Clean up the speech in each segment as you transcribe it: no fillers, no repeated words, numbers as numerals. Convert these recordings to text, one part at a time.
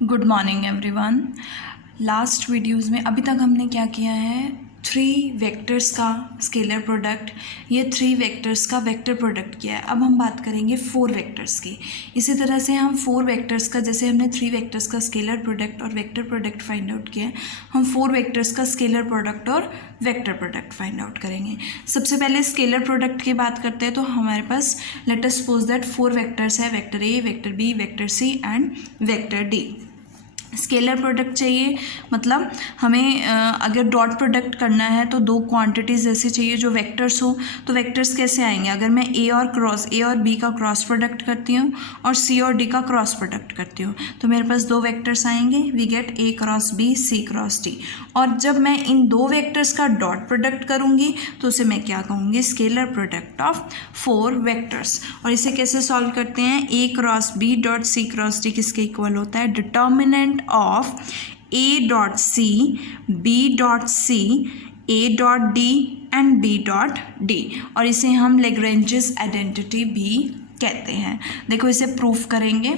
Good morning everyone. Last videos में अभी तक हमने क्या किया है, 3 वेक्टर्स का स्केलर प्रोडक्ट, ये 3 वेक्टर्स का वेक्टर प्रोडक्ट किया है। अब हम बात करेंगे 4 वेक्टर्स की। इसी तरह से हम 4 वेक्टर्स का, जैसे हमने 3 वेक्टर्स का स्केलर प्रोडक्ट और वेक्टर प्रोडक्ट फाइंड आउट किया है, हम 4 वेक्टर्स का स्केलर प्रोडक्ट और वेक्टर प्रोडक्ट फाइंड आउट करेंगे। सबसे पहले स्केलर प्रोडक्ट की बात करते हैं तो हमारे पास let us suppose that 4 vectors है, vector A, vector B, vector C and vector D. Scalar product चाहिए, मतलब हमें अगर डॉट प्रोडक्ट करना है तो 2 क्वांटिटीज़ ऐसे चाहिए जो वेक्टर्स हो। तो वेक्टर्स कैसे आएंगे? अगर मैं ए और बी का क्रॉस प्रोडक्ट करती हूँ और सी और डी का क्रॉस प्रोडक्ट करती हूँ तो मेरे पास 2 वेक्टर्स आएंगे, we get A cross B, C cross D. और जब मैं इन 2 वेक्टर्स का डॉट प्रोडक्ट करूँगी तो उसे मैं क्या कहूँगी? Scalar product of 4 vectors. और इसे कैसे सॉल्व करते हैं? A cross B dot C cross D किसके इक्वल होता है? Determinant of A dot C, B dot C, A dot D and B dot D. और इसे हम लैग्रेंजेस आइडेंटिटी भी कहते हैं। देखो इसे प्रूफ करेंगे।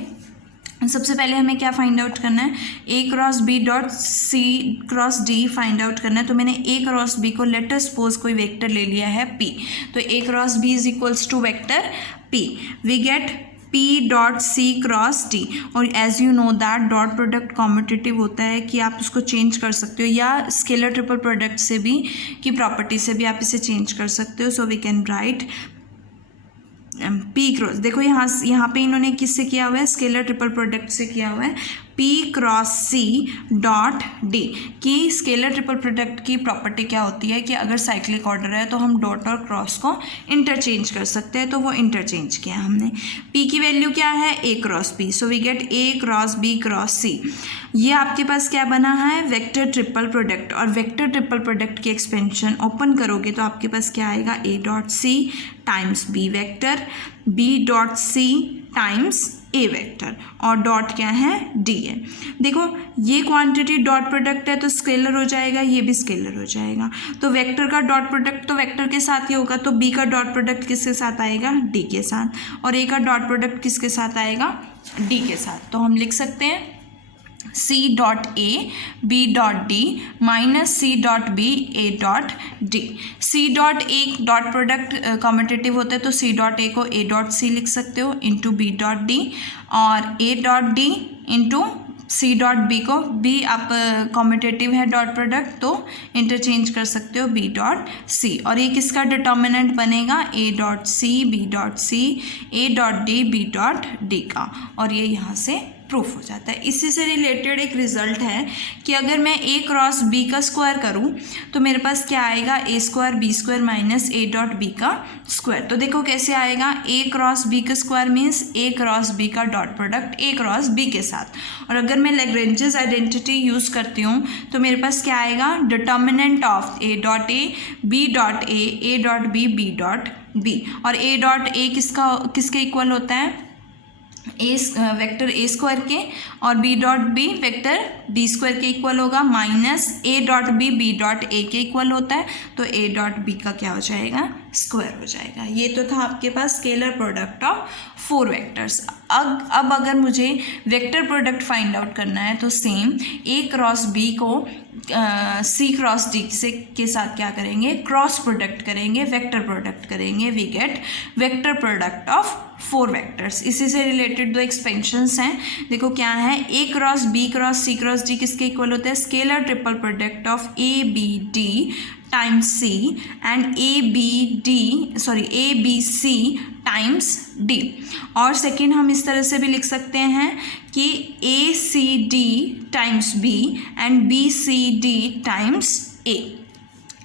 सबसे पहले हमें क्या फाइंड आउट करना है? A cross B dot C cross D find out करना है। तो मैंने ए क्रॉस बी को लेट अस सपोज कोई वेक्टर ले लिया है पी, तो A cross B is equals to vector P, we get P dot C cross D. और as you know that dot product competitive होता है कि आप उसको चेंज कर सकते हो, या स्केलर ट्रिपल प्रोडक्ट से भी की प्रॉपर्टी से भी आप इसे चेंज कर सकते हो। So we can write P cross, देखो यहाँ पे इन्होंने किससे किया हुआ है? स्केलर ट्रिपल प्रोडक्ट से किया हुआ है, P cross C dot D. की स्केलर ट्रिपल प्रोडक्ट की प्रॉपर्टी क्या होती है कि अगर साइक्लिक ऑर्डर है तो हम डॉट और क्रॉस को इंटरचेंज कर सकते हैं, तो वो इंटरचेंज किया हमने। पी की वैल्यू क्या है? A cross B, so we get A cross B cross C. ये आपके पास क्या बना है? Vector triple product. और वेक्टर ट्रिपल प्रोडक्ट की एक्सपेंशन ओपन करोगे तो आपके पास क्या आएगा? A dot C times B vector, B dot C times A vector, और डॉट क्या है? डी है। देखो ये क्वांटिटी डॉट प्रोडक्ट है तो स्केलर हो जाएगा, ये भी स्केलर हो जाएगा। तो वेक्टर का डॉट प्रोडक्ट तो वेक्टर के साथ ही होगा, तो बी का डॉट प्रोडक्ट किसके साथ आएगा? डी के साथ। और ए का डॉट प्रोडक्ट किसके साथ आएगा? डी के साथ। तो हम लिख सकते हैं C dot A B dot D minus C dot B A dot D. C dot A dot product competitive होता है तो C डॉट ए को ए डॉट सी लिख सकते हो इंटू बी डॉट डी, और A dot D into C dot B को, B आप कॉम्पिटिटिव है डॉट प्रोडक्ट तो इंटरचेंज कर सकते हो बी डॉट सी। और ये किसका डिटर्मिनेंट बनेगा? A dot C B dot C A dot D B dot D का, और ये यहाँ से प्रूफ हो जाता है। इसी से रिलेटेड एक रिजल्ट है कि अगर मैं ए क्रॉस बी का स्क्वायर करूं तो मेरे पास क्या आएगा? A square B square minus A dot B का स्क्वायर। तो देखो कैसे आएगा? ए क्रॉस बी का square means A cross B का dot product A cross B के साथ। और अगर मैं लैग्रेंजेस आइडेंटिटी यूज़ करती हूँ तो मेरे पास क्या आएगा? Determinant of A dot A B dot A dot B B dot B. और ए डॉट ए किसके इक्वल होता है? ए वेक्टर ए स्क्वायर के, और B dot B vector D square के इक्वल होगा, minus A dot B B dot A के equal होता है, तो ए डॉट बी का क्या हो जाएगा? स्क्वायर हो जाएगा। ये तो था आपके पास स्केलर प्रोडक्ट ऑफ 4 वेक्टर्स। अब अगर मुझे वेक्टर प्रोडक्ट फाइंड आउट करना है तो सेम ए क्रॉस बी को सी क्रॉस डी से के साथ क्या करेंगे? क्रॉस प्रोडक्ट करेंगे, वेक्टर प्रोडक्ट करेंगे, we get vector product of 4 vectors. इसी से रिलेटेड 2 एक्सपेंशंस हैं। देखो क्या है? A cross B cross C cross D किसके इक्वल होता है? Scalar triple product of A B D times C and A B C times D. और सेकेंड हम इस तरह से भी लिख सकते हैं कि A C D times B and B C D times ए।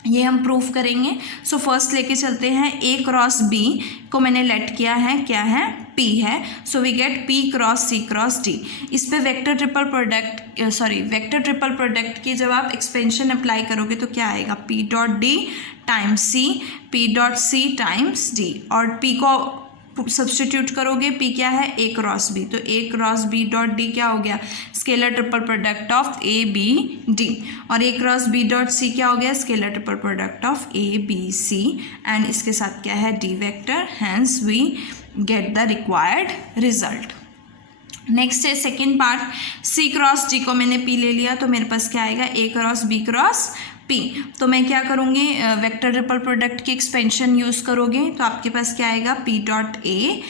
ये हम प्रूफ करेंगे। सो फर्स्ट लेके चलते हैं, ए क्रॉस बी को मैंने लेट किया है, क्या है? P है, so we get P cross C cross D. इस पे वेक्टर ट्रिपल प्रोडक्ट की जब आप एक्सपेंशन अप्लाई करोगे तो क्या आएगा? P dot D times C, P dot C times D, और P को सब्सटीट्यूट करोगे, P क्या है? ए क्रॉस बी, तो A cross B dot D क्या हो गया? Scalar triple product of A B D. और A cross B dot C क्या हो गया? Scalar triple product of A B C, and इसके साथ क्या है? D vector, hence we get the required result. Next है सेकेंड पार्ट, सी cross D को मैंने पी ले लिया तो मेरे पास क्या आएगा, A cross B cross P. तो मैं क्या करूँगी, वेक्टर ट्रिपल प्रोडक्ट की एक्सपेंशन यूज़ करोगे तो आपके पास क्या आएगा, P dot A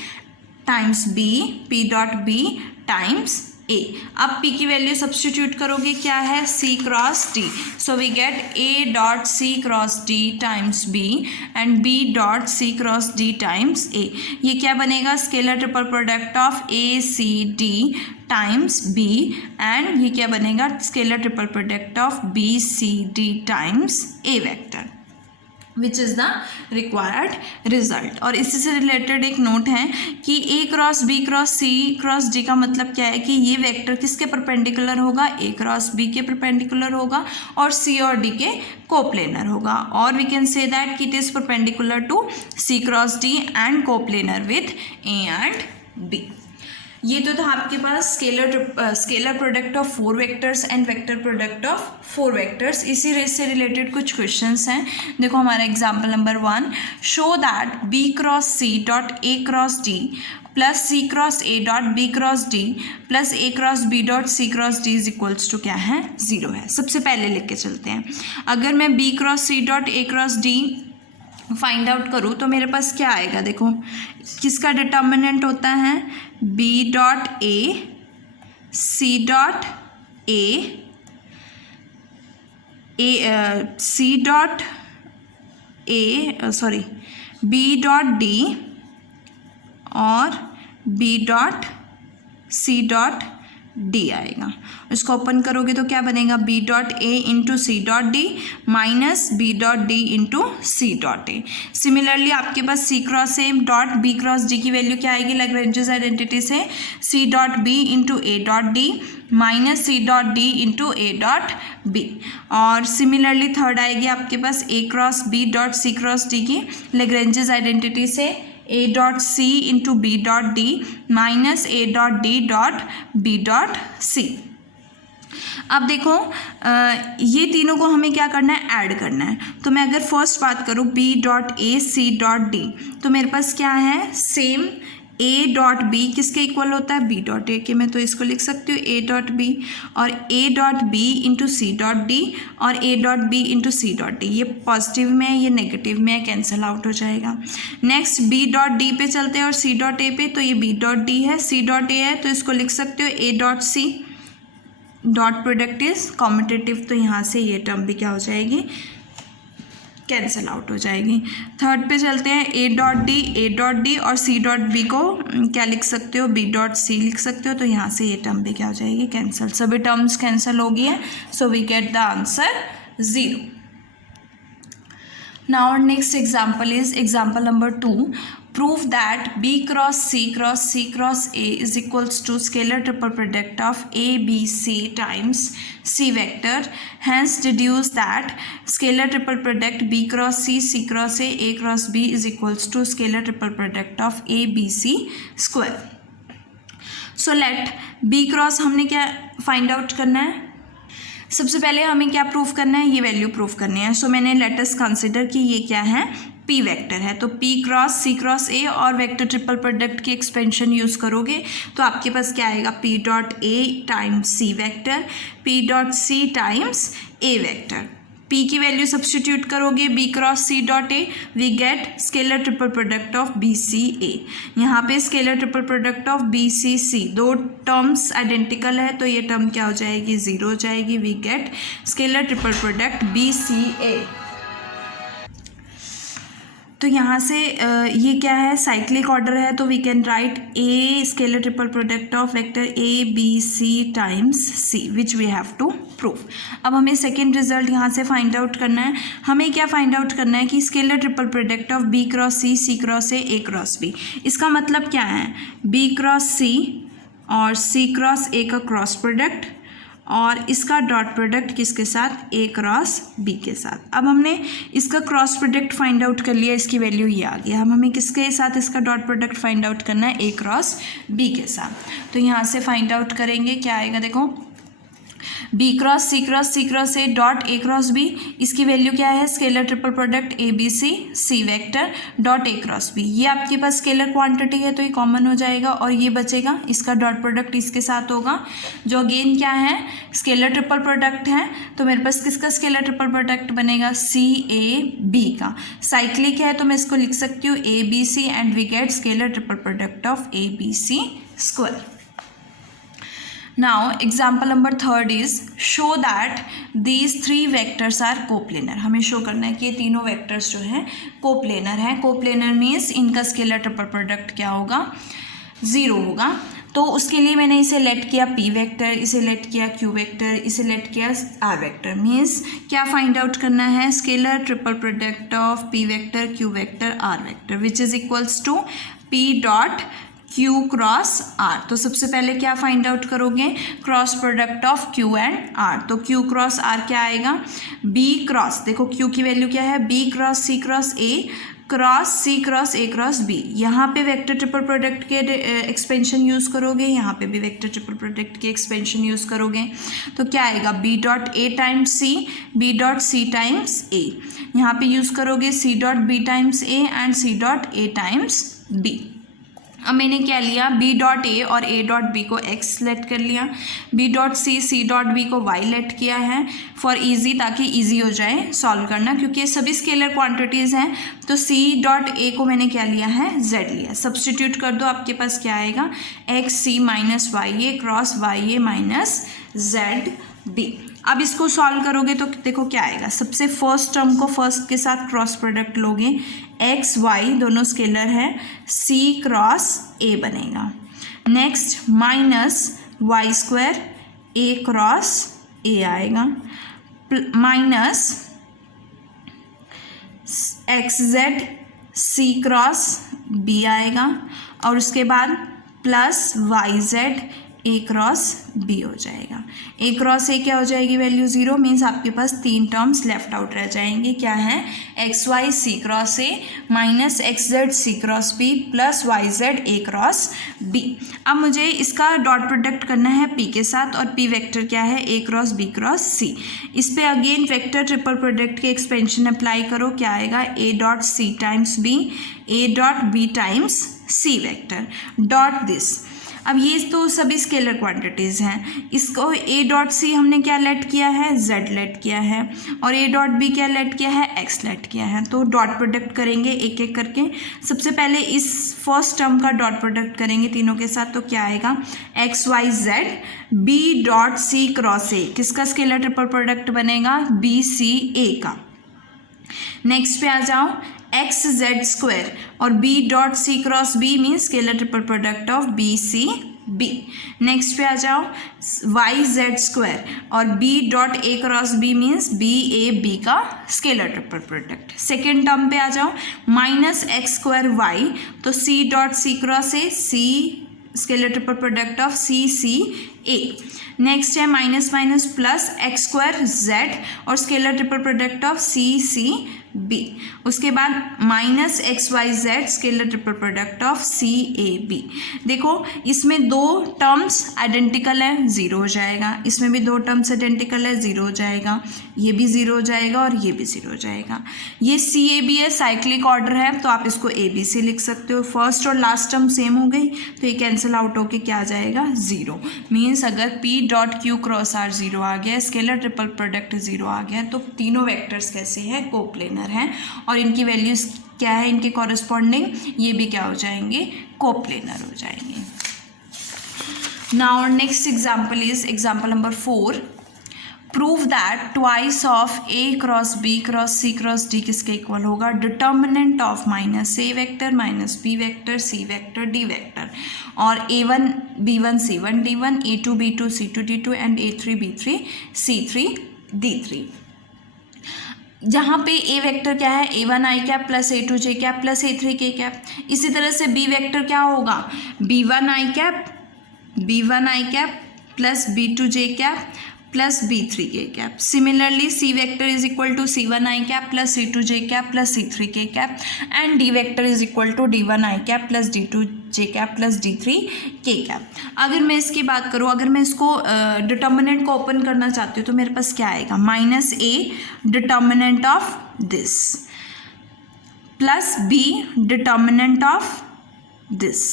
times B, P dot B times A. अब P की वैल्यू सब्सटीट्यूट करोगे, क्या है, C cross D, so we get A dot C cross D times B and B dot C cross D times A। ये क्या बनेगा, scalar triple product of A C D times B and ये क्या बनेगा, scalar triple product of B C D times A vector, which is the required result. और इसी से related एक नोट है कि ए cross B cross C cross D का मतलब क्या है कि ये वेक्टर किसके परपेंडिकुलर होगा, ए क्रॉस बी के परपेंडिकुलर होगा और सी और डी के कोप्लेनर होगा, और वी कैन से दैट कि it is perpendicular to C cross D and coplanar with A and B. ये तो था आपके पास scalar product of 4 vectors and vector product of 4 vectors. इसी से रिलेटेड कुछ क्वेश्चंस हैं। देखो हमारा example number 1, show that B cross C dot A cross D plus C cross A dot B cross D plus A cross B dot C cross D is equals to क्या है, 0 है। सबसे पहले लिख के चलते हैं, अगर मैं B cross C dot A cross D find out करूँ तो मेरे पास क्या आएगा, देखो किसका डिटर्मिनेंट होता है, B dot A C dot A C dot A sorry B dot D और B dot C dot D आएगा। इसको ओपन करोगे तो क्या बनेगा, B dot A into C dot D minus B dot D into C dot A. Similarly आपके पास C cross A dot B cross D की वैल्यू क्या आएगी, लैग्रेंजेस आइडेंटिटी से C dot B into A dot D minus C dot D into A dot B. और similarly third आएगी आपके पास A cross B dot C cross D की Lagrange's identity से A dot C into B dot D minus A dot D dot B dot C. अब देखो ये तीनों को हमें क्या करना है, ऐड करना है। तो मैं अगर फर्स्ट बात करूँ B dot A C dot D, तो मेरे पास क्या है, सेम ए डॉट बी किसके इक्वल होता है, बी डॉट ए के। मैं तो इसको लिख सकती हूँ ए डॉट बी, और A dot B into C dot D और A dot B into C dot D. ये पॉजिटिव में है, ये नेगेटिव में है, कैंसिल आउट हो जाएगा। नेक्स्ट बी डॉट डी पे चलते हैं और सी डॉट ए पे, तो ये बी डॉट डी है, सी डॉट ए है, तो इसको लिख सकते हो A dot C. Dot product is commutative, तो यहाँ से ये टर्म भी क्या हो जाएगी, कैंसिल आउट हो जाएगी। थर्ड पे चलते हैं ए डॉट डी और सी डॉट बी को क्या लिख सकते हो, बी डॉट सी लिख सकते हो, तो यहाँ से ये टर्म भी क्या हो जाएगी, कैंसिल। सभी टर्म्स कैंसिल हो गई है, so we get the answer 0। Now our next example is example number 2. Prove that B cross C cross C cross A is equals to scalar triple product of A, B, C times C vector. Hence deduce that scalar triple product B cross C, C cross A cross B is equals to scalar triple product of A, B, C square. So let B cross हमने क्या find out करना है, सबसे पहले हमें क्या proof करना है, ये वैल्यू प्रूफ करनी है। सो मैंने लेट अस कंसिडर कि ये क्या है, पी वेक्टर है, तो P cross C cross A और वेक्टर ट्रिपल प्रोडक्ट की एक्सपेंशन यूज़ करोगे तो आपके पास क्या आएगा, P dot A times C vector, P dot C times A vector. P की वैल्यू सब्सटीट्यूट करोगे B cross C dot A, we get scalar triple product of B C A. यहाँ पे scalar triple product of B C C, दो terms identical है तो ये term क्या हो जाएगी, 0 हो जाएगी। We get scalar triple product B C A. तो यहाँ से ये क्या है, साइक्लिक ऑर्डर है, तो we can write a scalar triple product of vector A B C times C, which we have to proof. अब हमें सेकेंड रिजल्ट यहाँ से फाइंड आउट करना है। हमें क्या फाइंड आउट करना है कि scalar triple product of B cross C, C cross A cross B. इसका मतलब क्या है, बी क्रॉस सी और सी क्रॉस ए का क्रॉस प्रोडक्ट और इसका डॉट प्रोडक्ट किसके साथ, ए क्रॉस बी के साथ। अब हमने इसका क्रॉस प्रोडक्ट फाइंड आउट कर लिया, इसकी वैल्यू ये आ गई। अब हमें किसके साथ इसका डॉट प्रोडक्ट फाइंड आउट करना है, ए क्रॉस बी के साथ। तो यहाँ से फाइंड आउट करेंगे, क्या आएगा, देखो B cross C dot A cross B, इसकी वैल्यू क्या है, scalar triple product A B C vector dot A cross B. ये आपके पास स्केलर क्वांटिटी है तो ये कॉमन हो जाएगा और ये बचेगा, इसका डॉट प्रोडक्ट इसके साथ होगा, जो अगेन क्या है, स्केलर ट्रिपल प्रोडक्ट है। तो मेरे पास किसका स्केलर ट्रिपल प्रोडक्ट बनेगा, सी ए बी का। साइक्लिक है तो मैं इसको लिख सकती हूँ A B C and we get scalar triple product of A B C square. Now example number 3 is show that these 3 vectors are coplanar। हमें शो करना है कि ये तीनों वेक्टर्स जो हैं कोप्लेनर हैं। कोप्लेनर मीन्स इनका स्केलर ट्रिपल प्रोडक्ट क्या होगा, 0 होगा। तो उसके लिए मैंने इसे लेट किया p वेक्टर, इसे लेट किया q वेक्टर, इसे लेट किया r वेक्टर। मीन्स क्या फाइंड आउट करना है, scalar triple product of p vector q vector r vector which is equals to p dot q cross r। तो सबसे पहले क्या फाइंड आउट करोगे, cross product of q and r। तो q cross r क्या आएगा, b क्रॉस, देखो q की वैल्यू क्या है, b cross c cross a cross c cross a cross b। यहाँ पे वेक्टर ट्रिपल प्रोडक्ट के एक्सपेंशन यूज़ करोगे, यहाँ पे भी वेक्टर ट्रिपल प्रोडक्ट के एक्सपेंशन यूज़ करोगे। तो क्या आएगा, b dot a times c, b dot c times a। यहाँ पे यूज़ करोगे c dot b times a and c dot a times b। अब मैंने क्या लिया, b डॉट ए और a डॉट b को x लेट कर लिया, b dot c dot b को y लेट किया है फॉर इजी, ताकि इजी हो जाए सॉल्व करना, क्योंकि ये सभी स्केलर क्वांटिटीज़ हैं। तो c डॉट a को मैंने क्या लिया है, z लिया। सब्सटीट्यूट कर दो, आपके पास क्या आएगा, एक्स सी माइनस वाई ए क्रॉस वाई ए माइनस जेड बी। अब इसको सॉल्व करोगे तो देखो क्या आएगा, सबसे फर्स्ट टर्म को फर्स्ट के साथ क्रॉस प्रोडक्ट लोगे, एक्स वाई दोनों स्केलर है, सी क्रॉस ए बनेगा। Next minus Y square A cross A आएगा, minus X Z C cross B आएगा, और उसके बाद plus Y Z A cross B हो जाएगा। ए क्रॉस ए क्या हो जाएगी, वैल्यू 0, मीन्स आपके पास 3 टर्म्स लेफ्ट आउट रह जाएंगे। क्या है, X Y C cross A minus X Z C cross B plus Y Z A cross B. अब मुझे इसका डॉट प्रोडक्ट करना है p के साथ, और p वेक्टर क्या है, a cross b cross c। इस पे अगेन वेक्टर ट्रिपल प्रोडक्ट के एक्सपेंशन अप्लाई करो, क्या आएगा, a dot c times b, a dot b times c vector dot this. अब ये तो सभी स्केलर क्वांटिटीज़ हैं, इसको a डॉट सी हमने क्या लेट किया है, z लेट किया है, और a डॉट b क्या लेट किया है, x लेट किया है। तो डॉट प्रोडक्ट करेंगे एक एक करके। सबसे पहले इस फर्स्ट टर्म का डॉट प्रोडक्ट करेंगे तीनों के साथ, तो क्या आएगा, X Y Z b dot c cross a, किसका स्केलर ट्रिपल प्रोडक्ट बनेगा, b c a का। नेक्स्ट पे आ जाओ, एक्स जेड स्क्वायर और b dot C cross b means scalar triple product of b c b। Next पे आ जाओ, वाई जेड स्क्वायर और b dot a cross b means b a b का scalar triple product. Second term पे आ जाओ, minus X square Y, तो c dot c cross a, c scalar triple product of c c a। Next है minus minus plus X square Z और scalar triple product of c c b। उसके बाद minus X Y Z scalar triple product of c a b। देखो इसमें 2 terms identical है, 0 हो जाएगा, इसमें भी 2 टर्म्स आइडेंटिकल है, 0 हो जाएगा, ये भी 0 हो जाएगा और ये भी 0 हो जाएगा। ये c a b है, साइक्लिक ऑर्डर है, तो आप इसको a b c लिख सकते हो। फर्स्ट और लास्ट टर्म सेम हो गई तो ये कैंसिल आउट होके क्या आ जाएगा, 0। मीन्स अगर p dot q cross r 0 आ गया, स्केलर ट्रिपल प्रोडक्ट 0 आ गया, तो तीनों वेक्टर्स कैसे हैं, कोप्लेनर हैं, और इनकी वैल्यूज क्या है, इनके कॉरस्पॉन्डिंग ये भी क्या हो जाएंगे, कोप्लेनर हो जाएंगे। Now next example is example number 4। Prove that twice of a cross b cross c cross d किसके इक्वल होगा, determinant of minus a vector minus b vector c vector d vector, और a1 b1 c1 d1, a2 b2 c2 d2 and a3 b3 c3 d3। जहाँ पे a vector क्या है, a1 I cap plus a2 j cap plus a3 k cap. इसी तरह से b vector क्या होगा, b1 I cap plus b2 j cap plus b3 k cap. Similarly c vector is equal to c1 I cap plus c2 j cap plus c3 k cap, and d vector is equal to d1 I cap plus d2 J cap plus D3 K cap. अगर मैं इसकी बात करूँ, अगर मैं इसको determinant को open करना चाहती हूँ तो मेरे पास क्या आएगा, minus A determinant of this plus B determinant of this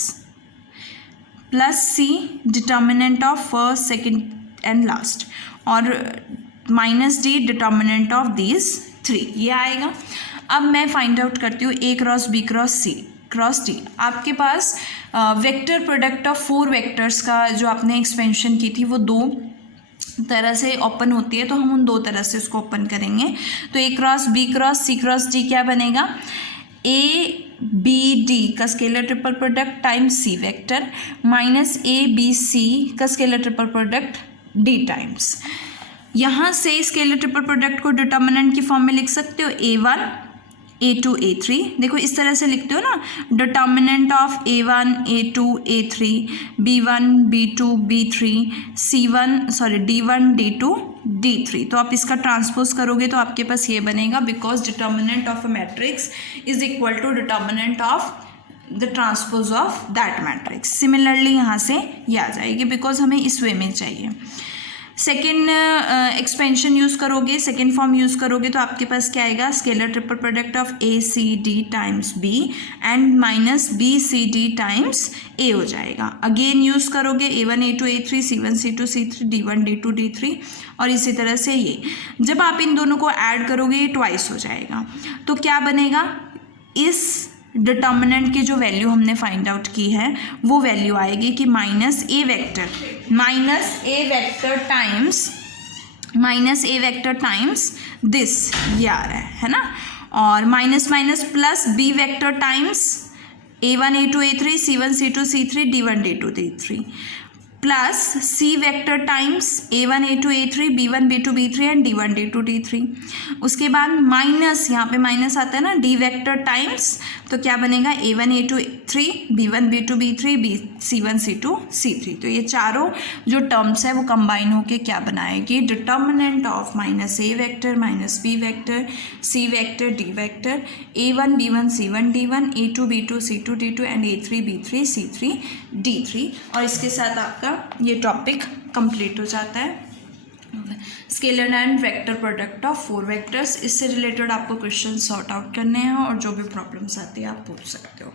plus C determinant of first second and last और minus D determinant of these 3, ये आएगा। अब मैं फाइंड आउट करती हूँ A cross B cross C cross D. आपके पास vector product of 4 vectors का जो आपने एक्सपेंशन की थी वो 2 तरह से ओपन होती है, तो हम उन 2 तरह से उसको ओपन करेंगे। तो A cross B cross C cross D क्या बनेगा, ए बी डी का scalar triple product times C vector minus A B C का scalar triple product D times. यहाँ से स्केलर ट्रिपल प्रोडक्ट को डिटर्मिनेंट की फॉर्म में लिख सकते हो A1 A2 A3। देखो इस तरह से लिखते हो ना, determinant of A1 A2 A3 B1 B2 B3 D1 D2 D3। तो आप इसका ट्रांसपोज करोगे तो आपके पास ये बनेगा, because determinant of a matrix is equal to determinant of the transpose of that matrix. Similarly यहाँ से ये आ जाएगी, बिकॉज हमें इस वे में चाहिए। सेकेंड एक्सपेंशन यूज़ करोगे, सेकेंड फॉर्म यूज़ करोगे तो आपके पास क्या आएगा, scalar triple product of A C D times B and minus B C D times A हो जाएगा। अगेन यूज़ करोगे A1 A2 A3 C1 C2 C3 D1 D2 D3 और इसी तरह से ये। जब आप इन दोनों को ऐड करोगे ये ट्वाइस हो जाएगा। तो क्या बनेगा, इस डिटर्मिनेंट की जो वैल्यू हमने फाइंड आउट की है वो वैल्यू आएगी कि minus A vector times this, ये आ रहा है ना, और minus minus plus B vector times A1 A2 A3 C1 C2 C3 D1 D2 D3 plus C vector times A1 A2 A3 B1 B2 B3 and D1 D2 D3। उसके बाद minus, यहाँ पे माइनस आता है ना, D vector times, तो क्या बनेगा A1 A2 A3 B1 B2 B3 C1 C2 C3। तो ये चारों जो टर्म्स है वो कंबाइन होके क्या बनाएगी, determinant of minus A vector minus B vector C vector D vector A1 B1 C1 D1 A2 B2 C2 D2 and A3 B3 C3 D3। और इसके साथ आपका ये टॉपिक कंप्लीट हो जाता है, scalar and vector product of 4 vectors. इससे related आपको क्वेश्चन सॉर्ट आउट करने हैं और जो भी प्रॉब्लम्स आती है आप पूछ सकते हो।